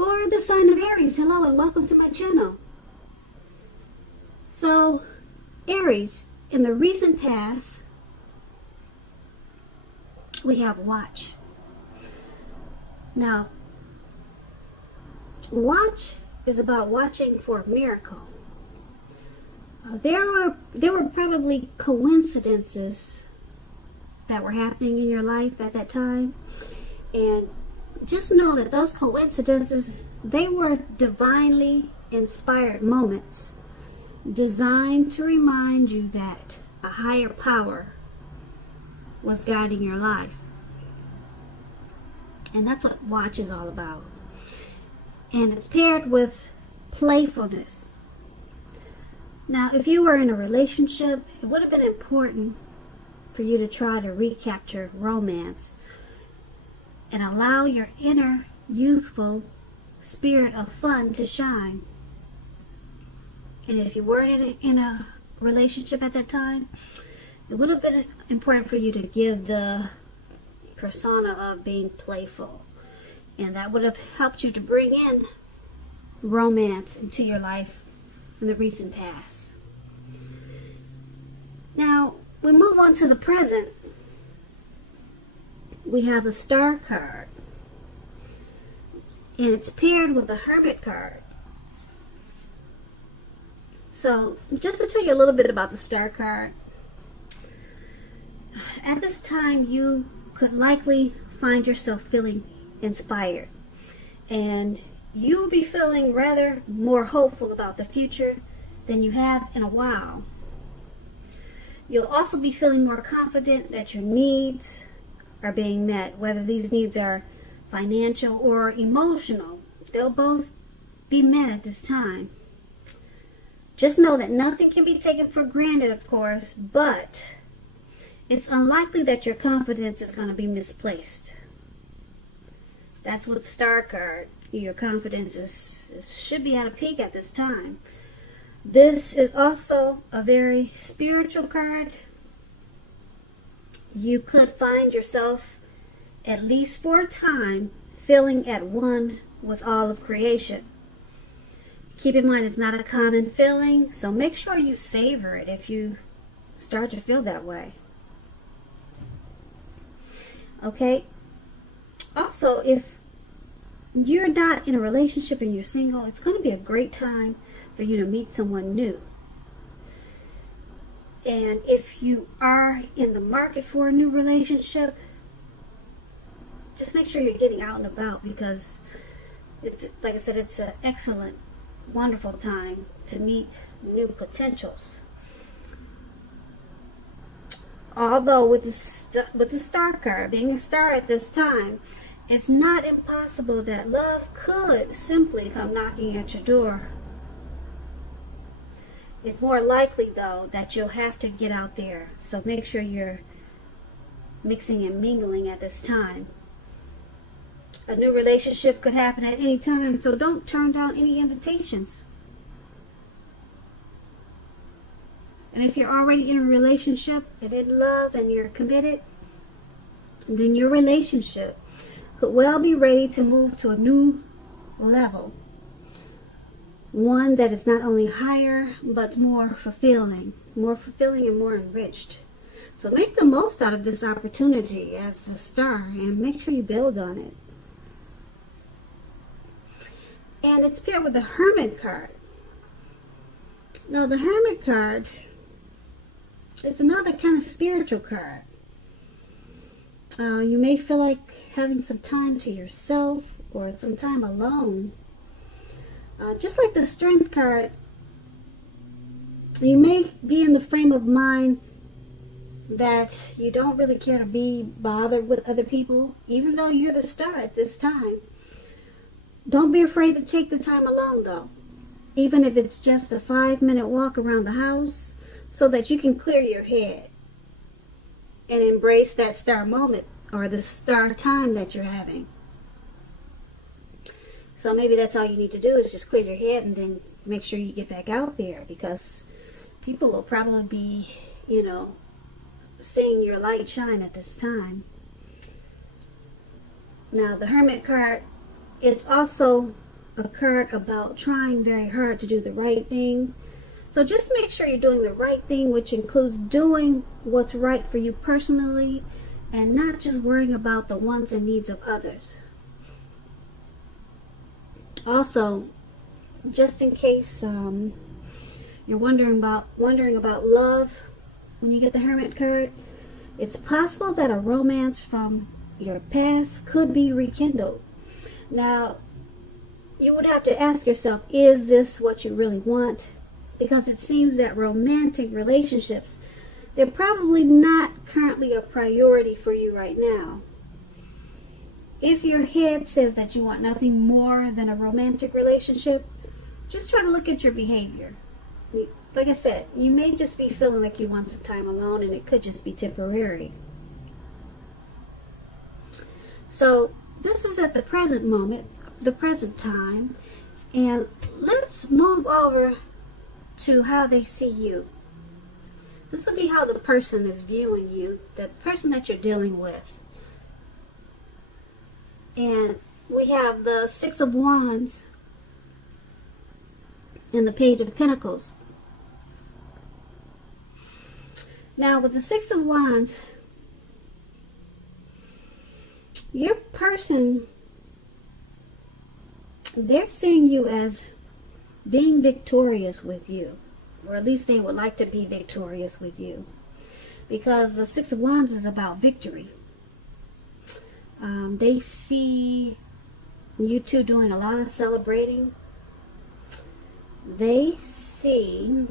For the sign of Aries, hello and welcome to my channel. So, Aries, in the recent past, we have watch. Now, watch is about watching for a miracle. There were probably coincidences that were happening in your life at that time, and just know that those coincidences, they were divinely inspired moments designed to remind you that a higher power was guiding your life. And that's what watch is all about. And it's paired with playfulness. Now, if you were in a relationship, it would have been important for you to try to recapture romance and allow your inner youthful spirit of fun to shine. And if you weren't in a relationship at that time, it would have been important for you to give the persona of being playful. And that would have helped you to bring in romance into your life in the recent past. Now, we move on to the present. We have a star card. And it's paired with a hermit card. So, just to tell you a little bit about the star card. At this time, you could likely find yourself feeling inspired. And you'll be feeling rather more hopeful about the future than you have in a while. You'll also be feeling more confident that your needs are being met, whether these needs are financial or emotional. They'll both be met at this time. Just know that nothing can be taken for granted, of course, but it's unlikely that your confidence is going to be misplaced. That's what the star card, your confidence should be at a peak at this time. This is also a very spiritual card. You could find yourself, at least for a time, feeling at one with all of creation. Keep in mind, it's not a common feeling, so make sure you savor it if you start to feel that way. Okay? Also, if you're not in a relationship and you're single, it's going to be a great time for you to meet someone new. And if you are in the market for a new relationship, just make sure you're getting out and about, because it's, like I said, it's an excellent, wonderful time to meet new potentials. Although with the star card, being a star at this time, it's not impossible that love could simply come knocking at your door. It's more likely, though, that you'll have to get out there. So make sure you're mixing and mingling at this time. A new relationship could happen at any time, so don't turn down any invitations. And if you're already in a relationship and in love and you're committed, then your relationship could well be ready to move to a new level. One that is not only higher, but more fulfilling and more enriched. So make the most out of this opportunity as the star and make sure you build on it. And it's paired with the Hermit card. Now the Hermit card, it's another kind of spiritual card. You may feel like having some time to yourself or some time alone. Just like the Strength card, you may be in the frame of mind that you don't really care to be bothered with other people, even though you're the star at this time. Don't be afraid to take the time alone, though, even if it's just a 5-minute walk around the house, so that you can clear your head and embrace that star moment or the star time that you're having. So maybe that's all you need to do, is just clear your head and then make sure you get back out there, because people will probably be, seeing your light shine at this time. Now, the Hermit card, it's also a card about trying very hard to do the right thing. So just make sure you're doing the right thing, which includes doing what's right for you personally and not just worrying about the wants and needs of others. Also, just in case you're wondering about love, when you get the Hermit card, it's possible that a romance from your past could be rekindled. Now, you would have to ask yourself, is this what you really want? Because it seems that romantic relationships, they're probably not currently a priority for you right now. If your head says that you want nothing more than a romantic relationship, just try to look at your behavior. Like I said, you may just be feeling like you want some time alone, and it could just be temporary. So this is at the present moment, the present time, and let's move over to how they see you. This will be how the person is viewing you, the person that you're dealing with. And we have the Six of Wands and the Page of Pentacles. Now with the Six of Wands, your person, they're seeing you as being victorious with you, or at least they would like to be victorious with you, because the Six of Wands is about victory. They see you two doing a lot of celebrating. They see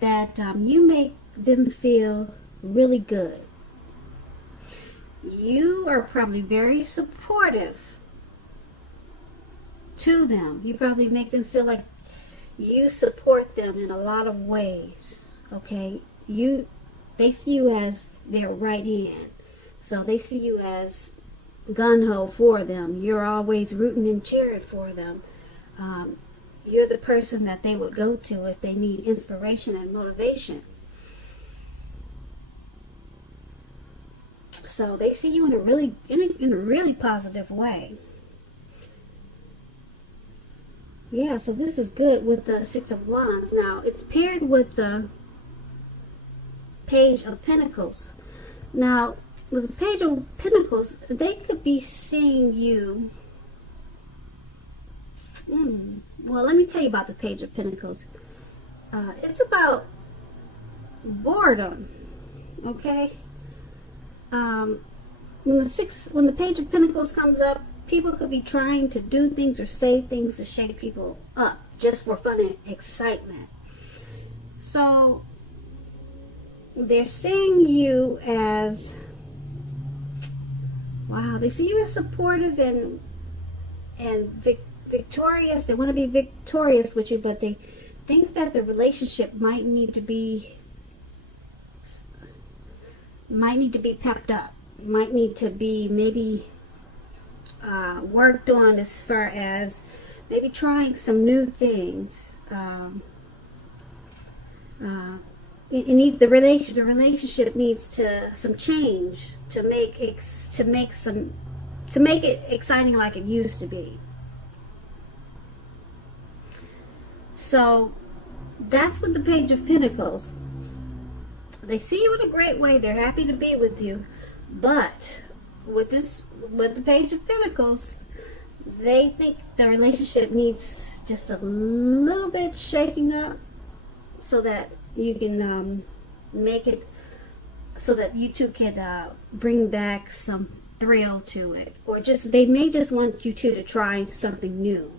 that you make them feel really good. You are probably very supportive to them. You probably make them feel like you support them in a lot of ways. Okay, they see you as their right hand, so they see you as gung-ho for them. You're always rooting and cheering for them. You're the person that they would go to if they need inspiration and motivation. So they see you in a really positive way. Yeah, so this is good with the Six of Wands. Now, it's paired with the Page of Pentacles. Now, with the Page of Pentacles, they could be seeing you. Well, let me tell you about the Page of Pentacles. It's about boredom. Okay. When the Page of Pentacles comes up, people could be trying to do things or say things to shake people up just for fun and excitement. So they're seeing you as, wow, they see you as supportive and victorious. They want to be victorious with you, but they think that the relationship might need to be pepped up, might need to be maybe worked on, as far as maybe trying some new things. The relationship needs some change to make it exciting like it used to be. So that's what the Page of Pentacles. They see you in a great way. They're happy to be with you, but with the Page of Pentacles, they think the relationship needs just a little bit shaking up, so that you can make it so that you two can bring back some thrill to it, or they may just want you two to try something new.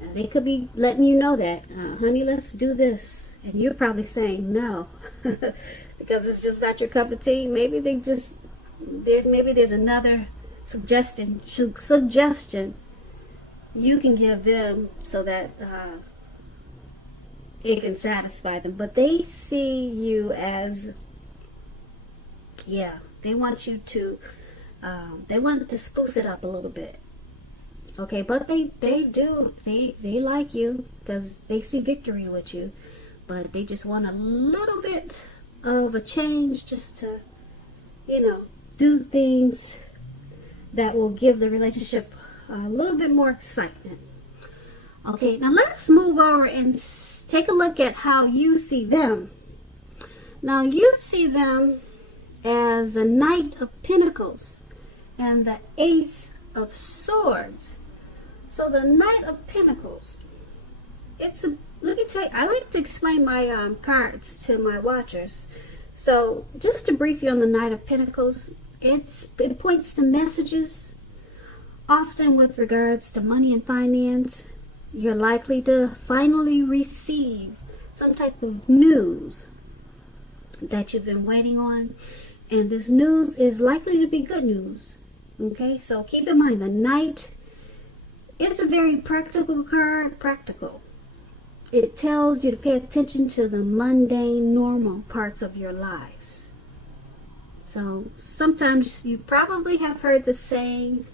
And they could be letting you know that, honey, let's do this, and you're probably saying no because it's just not your cup of tea. Maybe there's another suggestion you can give them so that it can satisfy them. But they see you as, they want you to they want to spruce it up a little bit. Okay, but they like you because they see victory with you, but they just want a little bit of a change, just to do things that will give the relationship a little bit more excitement. Okay, now let's move over and take a look at how you see them. Now you see them as the Knight of Pentacles and the Ace of Swords. So the Knight of Pentacles, let me tell you, I like to explain my cards to my watchers. So just to brief you on the Knight of Pentacles, it points to messages, often with regards to money and finance. You're likely to finally receive some type of news that you've been waiting on, and this news is likely to be good news. Okay, so keep in mind the Knight, it's a very practical card. Practical. It tells you to pay attention to the mundane, normal parts of your lives. So sometimes you probably have heard the saying,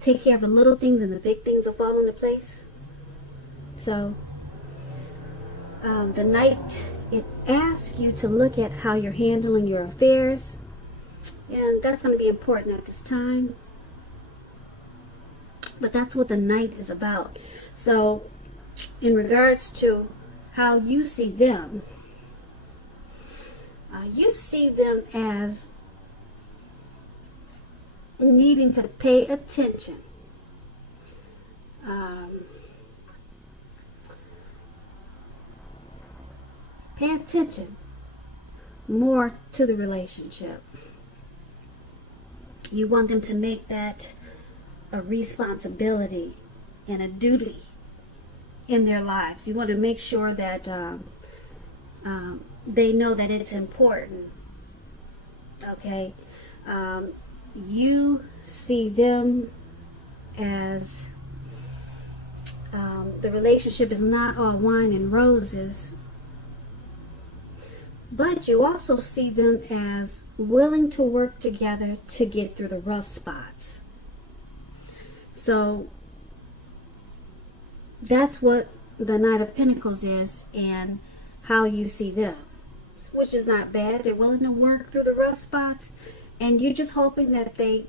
take care of the little things and the big things will fall into place. So the Knight, it asks you to look at how you're handling your affairs, and that's going to be important at this time. But that's what the Knight is about. So in regards to how you see them, you see them as needing to pay attention. Pay attention more to the relationship. You want them to make that a responsibility and a duty in their lives. You want to make sure that they know that it's important. Okay, you see them as the relationship is not all wine and roses, but you also see them as willing to work together to get through the rough spots. So that's what the Knight of Pentacles is and how you see them, which is not bad. They're willing to work through the rough spots, and you're just hoping that they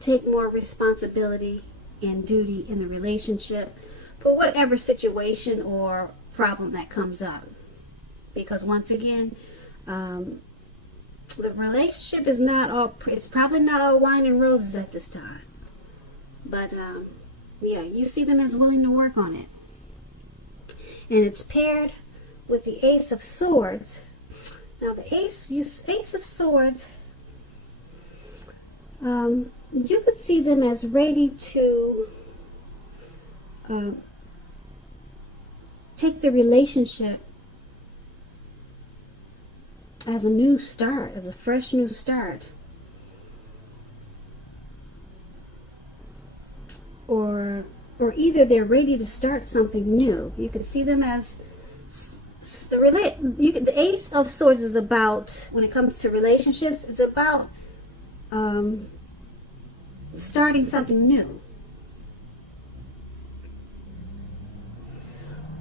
take more responsibility and duty in the relationship for whatever situation or problem that comes up. Because once again, the relationship is not all, it's probably not all wine and roses at this time. But yeah, you see them as willing to work on it. And it's paired with the Ace of Swords. Now the Ace of Swords, you could see them as ready to take the relationship as a new start, as a fresh new start. Or either they're ready to start something new. You can see them as the Ace of Swords is about, when it comes to relationships, it's about starting something new.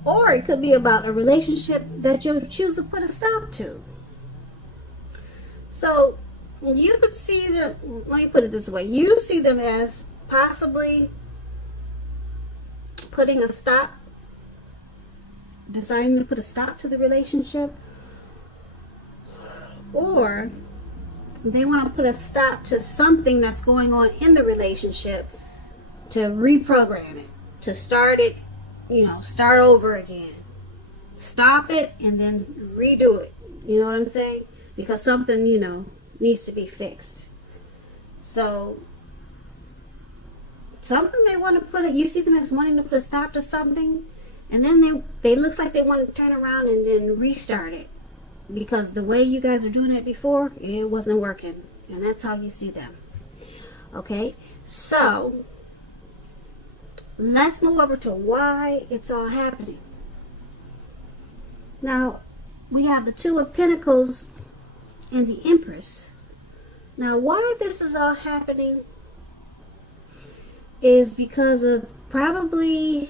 Or it could be about a relationship that you choose to put a stop to. So you could see them, let me put it this way, you see them as possibly putting a stop, deciding to put a stop to the relationship, or they want to put a stop to something that's going on in the relationship, to reprogram it, to start it, start over again. Stop it and then redo it. You know what I'm saying? Because something, needs to be fixed. So something they want to put it, you see them as wanting to put a stop to something, and then they looks like they want to turn around and then restart it, because the way you guys are doing it before, it wasn't working. And that's how you see them. Okay, so let's move over to why it's all happening. Now we have the Two of Pentacles and the Empress. Now why this is all happening is because of probably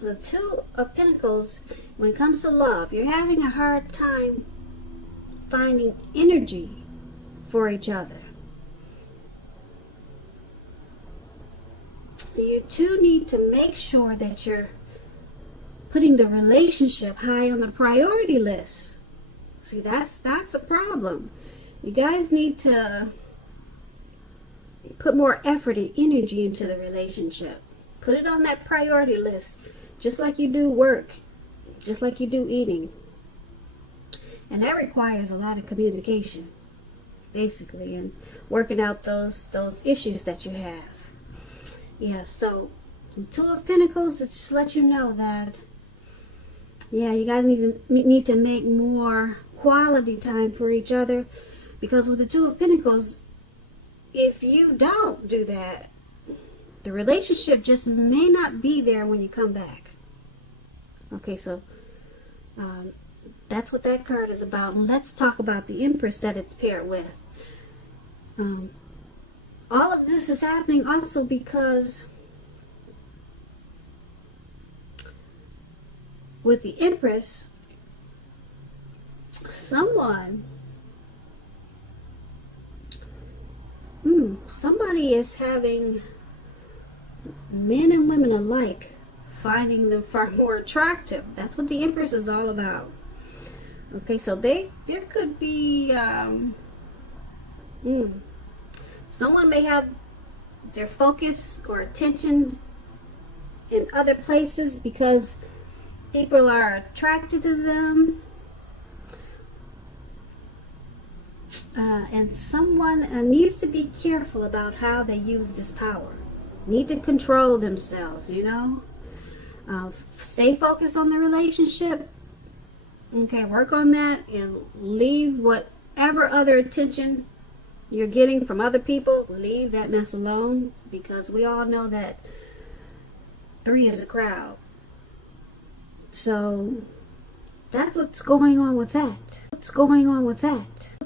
the Two of Pentacles. When it comes to love, you're having a hard time finding energy for each other. You two need to make sure that you're putting the relationship high on the priority list. See, that's a problem. You guys need to put more effort and energy into the relationship. Put it on that priority list, just like you do work, just like you do eating. And that requires a lot of communication, basically, and working out those issues that you have. Yeah, so Two of Pentacles, it just lets you know that, yeah, you guys need to make more quality time for each other, because with the Two of Pentacles, if you don't do that, the relationship just may not be there when you come back. Okay, so that's what that card is about. And let's talk about the Empress that it's paired with. All of this is happening also because with the Empress, somebody is having men and women alike finding them far more attractive. That's what the Empress is all about. Okay, so there could be someone may have their focus or attention in other places because people are attracted to them. And someone needs to be careful about how they use this power. Need to control themselves, you know. Stay focused on the relationship. Okay, work on that and leave whatever other attention you're getting from other people. Leave that mess alone, because we all know that 3 is a crowd. So that's what's going on with that. What's going on with that?